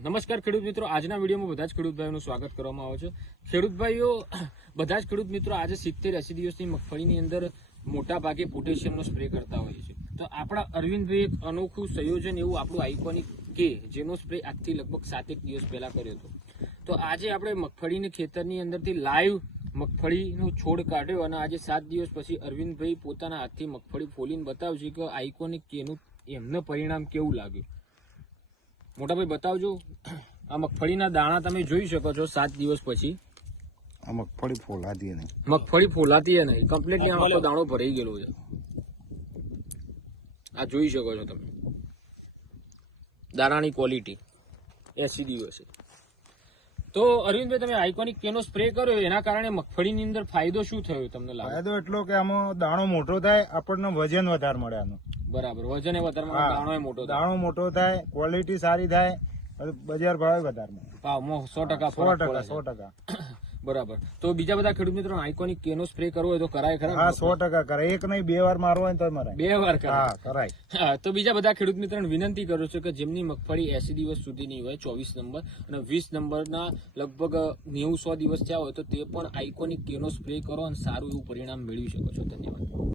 નમસ્કાર ખેડૂત મિત્રો, આજના વિડીયોમાં બધા જ ખેડૂત ભાઈઓનું સ્વાગત કરવામાં આવે છે। ખેડૂત ભાઈઓ, બધા જ ખેડૂત મિત્રો આજે 70-80 દિવસની મગફળીની અંદર મોટા ભાગે પોટેશિયમનો સ્પ્રે કરતા હોય છે। તો આપણા અરવિંદભાઈ એક અનોખું સંયોજન એવું આપણું આઇકોનિક કે જેનો સ્પ્રે આજથી લગભગ 7 દિવસ પહેલા કર્યો હતો। તો આજે આપણે મગફળીની ખેતરની અંદરથી લાઈવ મગફળીનો છોડ કાઢ્યો અને આજે 7 દિવસ પછી અરવિંદભાઈ પોતાના હાથથી મગફળી ફોલીને બતાવશે કે આઇકોનિક કેનું એમને પરિણામ કેવું લાગ્યું। મોટાભાઈ બતાવજો, આ મગફળીના દાણા તમે જોઈ શકો છો 7 દિવસ પછી। આ મગફળી ફોલાતી નહીં, મગફળી ફોલાતી નહીં, કમ્પ્લીટલી આખો દાણો ભરાઈ ગયેલો છે। આ જોઈ શકો છો તમે દાણાની ક્વોલિટી 80 દિવસે। તો અરવિંદભાઈ, તમે આઇકોનિક કેનો સ્પ્રે કર્યો એના કારણે મગફળીની અંદર ફાયદો શું થયો તમને લાગે? ફાયદો એટલો કે આમાં દાણો મોટો થાય, આપણને વજન વધારે મળે આનું। બરાબર, વજન એ વધારે મળે, દાણો એ મોટો થાય, દાણો મોટો થાય, ક્વોલિટી સારી થાય, બજાર ભાવ વધારે મળે। ભાવમાં 100% ફરક પડે છે। 100%। બરાબર, તો બીજા બધા ખેડૂત મિત્રો આઇકોનિક કેનો સ્પ્રે કરવો હોય તો કરાય ખરા? હા, 100% કરાય। એક નહીં 2 વાર મારવો હોય તો મરાય, 2 વાર કરાય। હા, કરાય। હા, તો બીજા બધા ખેડૂત મિત્રોને વિનંતી કરું છું કે જેમની મગફળી 80 દિવસ સુધીની હોય, 24 નંબર અને 20 નંબરના લગભગ 90-100 દિવસ થયા હોય તો તે પણ આઇકોનિક કેનો સ્પ્રે કરો અને સારું એવું પરિણામ મેળવી શકો છો। ધન્યવાદ।